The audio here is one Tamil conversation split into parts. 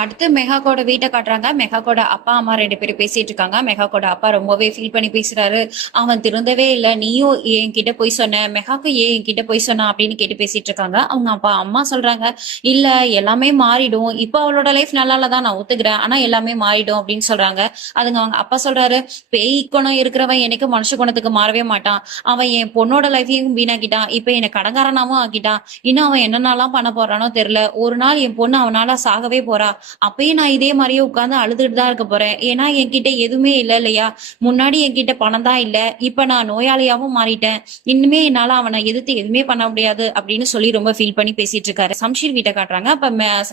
அடுத்து மெகாக்கோட வீட்டை காட்டுறாங்க. மெகாக்கோட அப்பா அம்மா 2 பேரும் பேசிட்டு இருக்காங்க. மெகாக்கோட அப்பா ரொம்பவே ஃபீல் பண்ணி பேசுறாரு. அவன் திருந்தவே இல்ல, நீயும் என்கிட்ட போய் சொன்ன, மெகாக்கு ஏன் என்கிட்ட போய் சொன்னா அப்படின்னு கேட்டு பேசிட்டு இருக்காங்க. அவங்க அப்பா அம்மா சொல்றாங்க, இல்ல எல்லாமே மாறிடும், இப்ப அவளோட லைஃப் நல்லா இல்லதான் நான் ஒத்துக்கிறேன், ஆனா எல்லாமே மாறிடும் அப்படின்னு சொல்றாங்க. அதுங்க அவங்க அப்பா சொல்றாரு, பேய் குணம் இருக்கிறவன் எனக்கு மனுஷ குணத்துக்கு மாறவே மாட்டான். அவன் என் பொண்ணோட லைஃபையும் வீணாக்கிட்டான், இப்ப என்னை கடங்காரனாவும் ஆக்கிட்டான். இன்னும் அவன் என்னென்னலாம் பண்ண போறானோ தெரியல. ஒரு நாள் என் பொண்ணு அவனால சாகவே போறா. அப்பயும் நான் இதே மாதிரியே உட்கார்ந்து அழுதுட்டு தான் இருக்க போறேன். ஏன்னா என்கிட்ட எதுவுமே இல்ல இல்லையா. முன்னாடி என்கிட்ட பணம் தான் இல்ல, இப்ப நான் நோயாளியாவும் மாறிட்டேன். இன்னுமே என்னால அவனை எதிர்த்து எதுவுமே பண்ண முடியாது அப்படின்னு சொல்லி ரொம்ப ஃபீல் பண்ணி பேசிட்டு இருக்காரு. சம்ஷீர் வீட்டை காட்டுறாங்க. அப்ப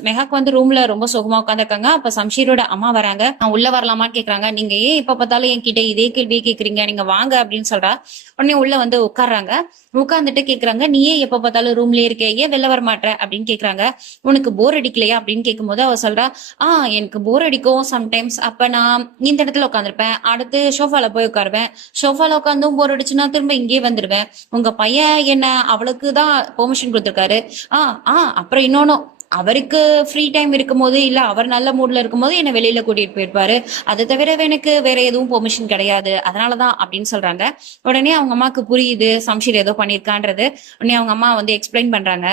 மெஹாக் வந்து ரூம்ல ரொம்ப சுகமா உட்காந்துருக்காங்க. அப்ப சம்ஷீரோட அம்மா வராங்க. நான் உள்ள வரலாமான்னு கேக்குறாங்க. நீங்க ஏன் இப்ப பார்த்தாலும் என்கிட்ட இதே கேள்வியே கேக்குறீங்க, நீங்க வாங்க அப்படின்னு சொல்றா. உடனே உள்ள வந்து உட்கார்றாங்க. உட்கார்ந்துட்டு கேக்குறாங்க, நீ ஏன் எப்ப பார்த்தாலும் ரூம்லயே இருக்க, ஏன் வெளில வர மாட்டேற அப்படின்னு கேக்குறாங்க. உனக்கு போர் அடிக்கலையா அப்படின்னு கேட்கும்போது அவ சொல்றா, எனக்கு போர் அடிக்கும் சம்டைம்ஸ். அப்ப நான் இந்த இடத்துல உட்காந்துருப்பேன், அடுத்து ஷோஃபால போய் உட்காருவேன், ஷோஃபால உட்காந்தும் போர் அடிச்சுன்னா திரும்ப இங்கேயே வந்துருவேன். உங்க பையன் என்ன அவளுக்கு தான் பெர்மிஷன் கொடுத்திருக்காரு. அப்புறம் இன்னொன்னும், அவருக்கு ஃப்ரீ டைம் இருக்கும் போது இல்ல அவர் நல்ல மூட்ல இருக்கும் போது என்ன வெளியில கூட்டிட்டு போயிருப்பாரு. அது தவிர எனக்கு வேற எதுவும் பெர்மிஷன் கிடையாது, அதனாலதான் அப்படின்னு சொல்றாங்க. உடனே அவங்க அம்மாக்கு புரியுது சம்ஷீர் ஏதோ பண்ணிருக்கான்றது. உடனே அவங்க அம்மா வந்து எக்ஸ்பிளைன் பண்றாங்க,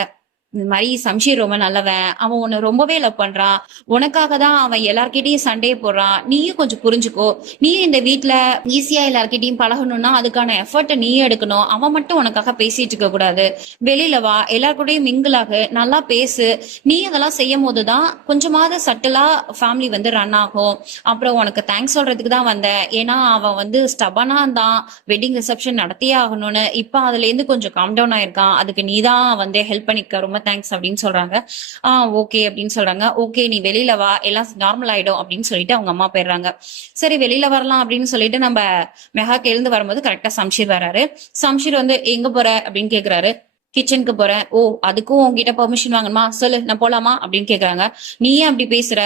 இந்த மாதிரி சம்ஷீர் ரொம்ப நல்லவன், அவன் உன்னை ரொம்பவே லவ் பண்றான், உனக்காக தான் அவன் எல்லார்கிட்டயும் சண்டையை போடுறான், நீயும் கொஞ்சம் புரிஞ்சுக்கோ. நீயும் இந்த வீட்டுல ஈஸியா எல்லார்கிட்டயும் பழகணும்னா அதுக்கான எஃபர்ட்டை நீயும் எடுக்கணும். அவன் மட்டும் உனக்காக பேசிட்டு இருக்க கூடாது, வெளியில வா, எல்லார்கூடயும் மிங்கிளாக நல்லா பேசு. நீ அதெல்லாம் செய்யும் போதுதான் கொஞ்சமாவது சட்டிலா ஃபேமிலி வந்து ரன் ஆகும். அப்புறம் உனக்கு தேங்க்ஸ் சொல்றதுக்கு தான் வந்தேன், ஏன்னா அவன் வந்து ஸ்டபனா தான் வெட்டிங் ரிசப்ஷன் நடத்தியே ஆகணும்னு, இப்ப அதுல இருந்து கொஞ்சம் காம் டவுன் ஆயிருக்கான், அதுக்கு நீ தான் வந்து ஹெல்ப் பண்ணிக்க, ரொம்ப தேங்க்ஸ் அப்படின்னு சொல்றாங்க. ஓகே அப்படின்னு சொல்றாங்க. ஓகே நீ வெளியில வா, எல்லாம் நார்மல் ஆயிடும் அப்படின்னு சொல்லிட்டு அவங்க அம்மா போயிடுறாங்க. சரி வெளியில வரலாம் அப்படின்னு சொல்லிட்டு நம்ம மெஹாக் எழுந்து வரும்போது கரெக்டா சம்ஷீர் வராரு. சம்ஷீர் வந்து எங்க போற அப்படின்னு கேக்குறாரு. கிச்சனுக்கு போறேன். ஓ அதுக்கும் உங்ககிட்ட பெர்மிஷன் வாங்கணுமா, சொல்லு நான் போலாமா அப்படின்னு கேக்குறாங்க. நீ ஏன் அப்படி பேசுற,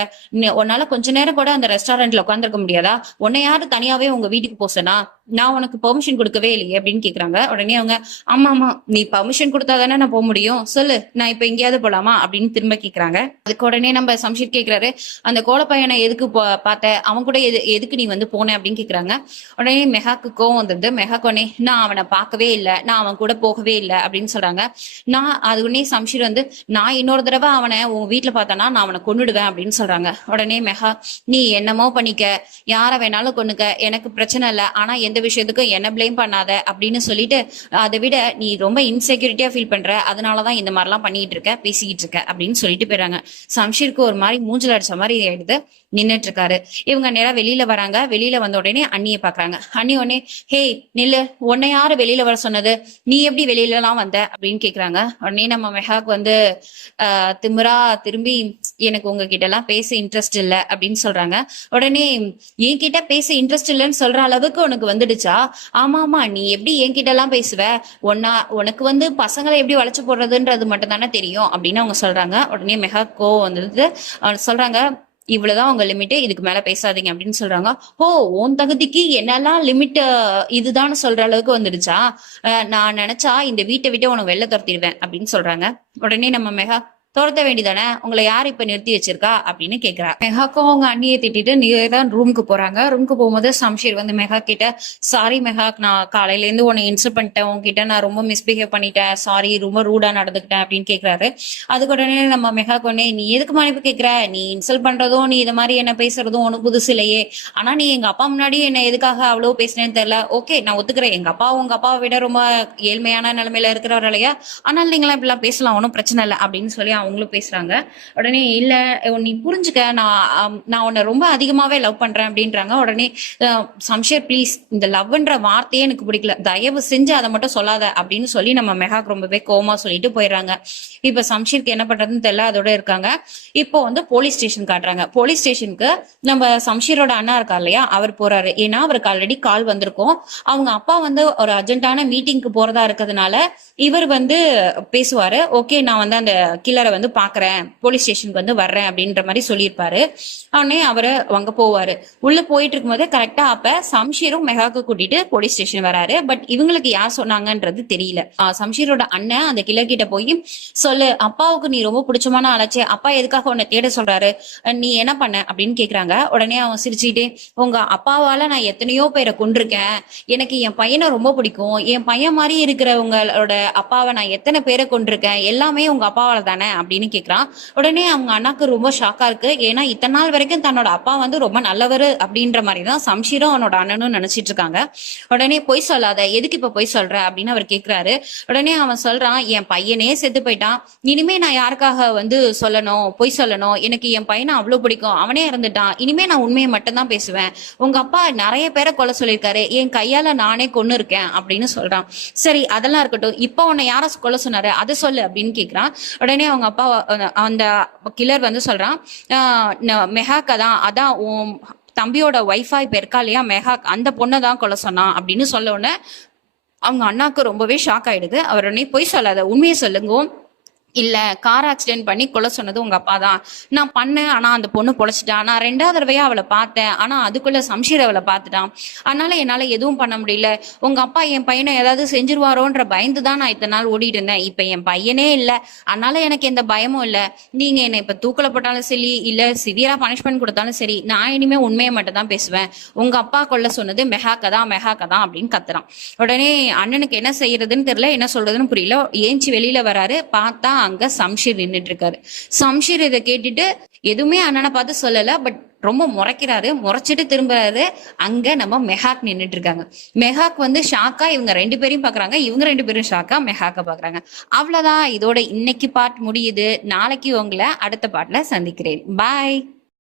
உன்னால கொஞ்ச நேரம் கூட அந்த ரெஸ்டாரண்ட்ல உட்காந்துருக்க முடியாதா, உன்னை யாரு தனியாவே உங்க வீட்டுக்கு போசனா, நான் உனக்கு பெர்மிஷன் கொடுக்கவே இல்லையே அப்படின்னு கேக்குறாங்க. உடனே அவங்க, ஆமா ஆமா நீ பெர்மிஷன் கொடுத்தா தானே நான் போக முடியும், சொல்லு நான் இப்ப எங்கேயாவது போலாமா அப்படின்னு திரும்ப கேக்குறாங்க. அதுக்கு உடனே நம்ம சம்ஷீர் கேக்குறாரு, அந்த கோல பையனை எதுக்கு பார்த்த, அவன் கூட எதுக்கு நீ வந்து போன அப்படின்னு கேக்குறாங்க. உடனே மெஹாக்கு கோவம் வந்துருது. மெஹாக் உடனே, நான் அவனை பார்க்கவே இல்லை, நான் அவன் கூட போகவே இல்லை அப்படின்னு சொல்றாங்க. நான் அது உடனே சம்ஷீர் வந்து, நான் இன்னொரு தடவை அவனை உன் வீட்டுல பார்த்தானா நான் அவனை கொன்னுடுவேன் அப்படின்னு சொல்றாங்க. உடனே மெஹா, நீ என்னமோ பண்ணிக்க, யார வேணாலும் கொன்னுக்க, எனக்கு பிரச்சனை இல்லை, ஆனா எந்த விஷயத்துக்கும் என்ன பிளேம் பண்ணாத அப்படின்னு சொல்லிட்டு, அதை விட நீ ரொம்ப இன்செக்யூரிட்டியா ஃபீல் பண்ற, அதனாலதான் இந்த மாதிரிலாம் பண்ணிட்டு இருக்க, பேசிக்கிட்டு இருக்க அப்படின்னு சொல்லிட்டு போயிறாங்க. சம்ஷீருக்கு ஒரு மாதிரி மூஞ்சில அடிச்ச மாதிரி ஆயிடுது. நின்னுட்டு இருக்காரு. இவங்க நேரம் வெளியில வராங்க. வெளியில வந்த உடனே அண்ணியை பாக்குறாங்க. அண்ணி உடனே, ஹே நில்லு, உன்னை யாரு வெளியில வர சொன்னது, நீ எப்படி வெளியில எல்லாம் வந்த அப்படின்னு கேக்குறாங்க. உடனே நம்ம மெஹாக் வந்து திமிரா திரும்பி, எனக்கு உங்ககிட்ட எல்லாம் பேச இன்ட்ரெஸ்ட் இல்ல அப்படின்னு சொல்றாங்க. உடனே, என்கிட்ட பேச இன்ட்ரெஸ்ட் இல்லைன்னு சொல்ற அளவுக்கு உனக்கு வந்துடுச்சா, ஆமா ஆமா நீ எப்படி என்கிட்ட எல்லாம் பேசுவ, உனக்கு வந்து பசங்களை எப்படி வளைச்சு போடுறதுன்றது மட்டும் தானே தெரியும் அப்படின்னு அவங்க சொல்றாங்க. உடனே மெஹாக் கோவம் வந்தது. சொல்றாங்க, இவ்வளவுதான் உங்க லிமிட், இதுக்கு மேல பேசாதீங்க அப்படின்னு சொல்றாங்க. ஓ உன் தகுதிக்கு என்னெல்லாம் லிமிட் இதுதான் சொல்ற அளவுக்கு வந்துடுச்சா, நான் நினைச்சா இந்த வீட்டை விட்டு உனக்கு வெளில துரத்திடுவேன் அப்படின்னு சொல்றாங்க. உடனே நம்ம மெகா, துரத்த வேண்டிதானே, உங்களை யார் இப்ப நிறுத்தி வச்சிருக்கா அப்படின்னு கேக்குறா. மெஹாக்கும் அவங்க அண்ணியை திட்டிட்டு நீதான் ரூமுக்கு போறாங்க. ரூமுக்கு போகும்போது சம்ஷீர் வந்து மெஹா கிட்ட, சாரி மெஹாக், நான் காலையில இருந்து உன்னை இன்சல்ட் பண்ணிட்டேன், உன்கிட்ட நான் ரொம்ப மிஸ்பிஹேவ் பண்ணிட்டேன், சாரி ரொம்ப ரூடா நடந்துக்கிட்டேன் அப்படின்னு கேக்குறாரு. அதுக்கு உடனே நம்ம மெஹாக் உடனே, நீ எதுக்கு மன்னிப்பு கேட்கிற, நீ இன்சல்ட் பண்றதும் நீ இதை மாதிரி என்ன பேசுறதும் ஒன்னும் புதுசு இல்லையே, ஆனா நீ எங்க அப்பா முன்னாடி என்ன எதுக்காக அவ்வளவு பேசினேன்னு தெரியல. ஓகே நான் ஒத்துக்கிறேன், எங்க அப்பா உங்க அப்பாவை விட ரொம்ப ஏழ்மையான நிலைமையில இருக்கிறவர் இல்லையா, ஆனால் நீங்களாம் இப்படிலாம் பேசலாம், ஒன்றும் பிரச்சனை இல்லை அப்படின்னு சொல்லி அவங்களும் பேசுறாங்க. உடனே, இல்ல நீ புரிஞ்சுக்க, நான் உன்னை ரொம்ப அதிகமாவே லவ் பண்றேன் அப்படின்றாங்க. உடனே சம்ஷீர் ப்ளீஸ், இந்த லவ்ன்ற வார்த்தையே எனக்கு பிடிக்கல, தயவு செஞ்சு அதை மட்டும் சொல்லாத அப்படின்னு சொல்லி நம்ம மெஹாக் ரொம்பவே கோவமா சொல்லிட்டு போயிடுறாங்க. இப்ப சம்ஷீருக்கு என்ன பண்றதுன்னு தெரியல, அதோட இருக்காங்க. இப்போ வந்து போலீஸ் ஸ்டேஷன் காட்டுறாங்க. போலீஸ் ஸ்டேஷனுக்கு நம்ம சம்ஷீரோட அண்ணா இருக்கா இல்லையா, அவர் போறாரு. ஏன்னா அவருக்கு ஆல்ரெடி கால் வந்திருக்கும், அவங்க அப்பா வந்து ஒரு அர்ஜென்டான மீட்டிங்க்கு போறதா இருக்கிறதுனால இவர் வந்து பேசுவாரு. ஓகே நான் வந்து அந்த கில்லரை வந்து பாக்குறேன், போலீஸ் ஸ்டேஷனுக்கு வந்து வர்றேன் அப்படின்ற மாதிரி சொல்லியிருப்பாரு. உடனே அவரு அங்க போவாரு. உள்ள போயிட்டு இருக்கும்போது கரெக்டா அப்ப சம்ஷீரும் மெகாக்கு கூட்டிட்டு போலீஸ் ஸ்டேஷன் வராரு. பட் இவங்களுக்கு யார் சொன்னாங்கன்றது தெரியல. சம்ஷீரோட அண்ணன் அந்த கிளர் கிட்ட போய் சொல்லு, அப்பாவுக்கு நீ ரொம்ப பிடிச்சமான ஆளாச்சே, அப்பா எதுக்காக உன்னை தேட சொல்றாரு, நீ என்ன பண்ண அப்படின்னு கேக்குறாங்க. உடனே அவன் சிரிச்சுட்டே, உங்க அப்பாவால நான் எத்தனையோ பேரை கொண்டிருக்கேன், எனக்கு என் பையனை ரொம்ப பிடிக்கும், என் பையன் மாதிரி இருக்கிறவங்களோட அப்பாவை நான் எத்தனை பேரை கொண்டிருக்கேன், எல்லாமே உங்க அப்பாவால தானே அப்படின்னு கேக்குறான். உடனே அவங்க அண்ணாக்கு ரொம்ப ஷாக்கா இருக்கு. ஏன்னா இத்தனை நாள் வரைக்கும் தன்னோட அப்பா வந்து ரொம்ப நல்லவர் அப்படின்ற மாதிரி தான் சம்ஷீரும் அவனோட அண்ணனும் நினைச்சிட்டு இருக்காங்க. உடனே பொய் சொல்லாத, எதுக்கு இப்ப பொய் சொல்ற அப்படின்னு அவர் கேக்குறாரு. உடனே அவன் சொல்றான், என் பையனே செத்து போயிட்டான், இனிமே நான் யாருக்காக வந்து சொல்லணும், பொய் சொல்லணும், எனக்கு என் பையனை அவ்வளவு பிடிக்கும், அவனே இறந்துட்டான், இனிமே நான் உண்மையை மட்டும் தான் பேசுவேன், உங்க அப்பா நிறைய பேரை கொலை சொல்லியிருக்காரு, என் கையால நானே கொன்னு இருக்கேன் அப்படின்னு சொல்றான். சரி அதெல்லாம் இருக்கட்டும், இப்ப உன்னை யார கொலை சொன்னாரு அதை சொல்லு அப்படின்னு கேக்குறான். உடனே அவங்க அப்பா அந்த கில்லர் வந்து சொல்றான், மெஹாக்கா தான், அதான் உன் தம்பியோட ஒய்ஃபா இப்ப இருக்கா இல்லையா மெஹாக், அந்த பொண்ணை தான் கொலை சொன்னான் அப்படின்னு சொல்ல உடனே அவங்க அண்ணாக்கு ரொம்பவே ஷாக் ஆயிடுது. அவர் உடனே பொய் சொல்லாத, உண்மையை சொல்லுங்க, இல்ல கார் ஆக்சிடென்ட் பண்ணி கொலை சொன்னது உங்க அப்பா தான், நான் பண்ணேன், ஆனா அந்த பொண்ணு பொழைச்சிட்டா, நான் 2வது தடவையா அவளை பார்த்தேன், ஆனா அதுக்குள்ள சம்ஷீர் அவளை பார்த்துட்டான், அதனால என்னால எதுவும் பண்ண முடியல, உங்க அப்பா என் பையனை ஏதாவது செஞ்சிருவாரோன்ற பயந்துதான் நான் இத்தனை நாள் ஓடிட்டு இருந்தேன், இப்ப என் பையனே இல்ல, அதனால எனக்கு எந்த பயமும் இல்ல, நீங்க என்னை இப்ப தூக்கல போட்டாலும் சரி இல்ல சிவியரா பனிஷ்மெண்ட் கொடுத்தாலும் சரி, நான் இனிமே உண்மையை மட்டும் தான் பேசுவேன், உங்க அப்பா கொல்ல சொன்னது மெஹாக்கா தான் அப்படின்னு கத்துறான். உடனே அண்ணனுக்கு என்ன செய்யறதுன்னு தெரியல, என்ன சொல்றதுன்னு புரியல. ஏஞ்சி வெளியில வராரு. பார்த்தா அங்க சம்ஷீர் நின்றுட்டு இருக்காரு. சம்ஷீர் இதை கேட்டுட்டு எதுவுமே அண்ணனை பார்த்து சொல்லல, பட் ரொம்ப முறைக்கிறாரு. முறைச்சிட்டு திரும்புறாரு. அங்க நம்ம மெஹாக் நின்றுட்டு இருக்காங்க. மெஹாக் வந்து ஷாக்கா இவங்க 2 பேரையும் பாக்குறாங்க, இவங்க 2 பேரும் ஷாக்கா மெஹாக்க பாக்குறாங்க. அவ்வளவுதான், இதோட இன்னைக்கு பார்ட் முடியுது. நாளைக்கு உங்களை அடுத்த பார்ட்ல சந்திக்கிறேன். பாய்.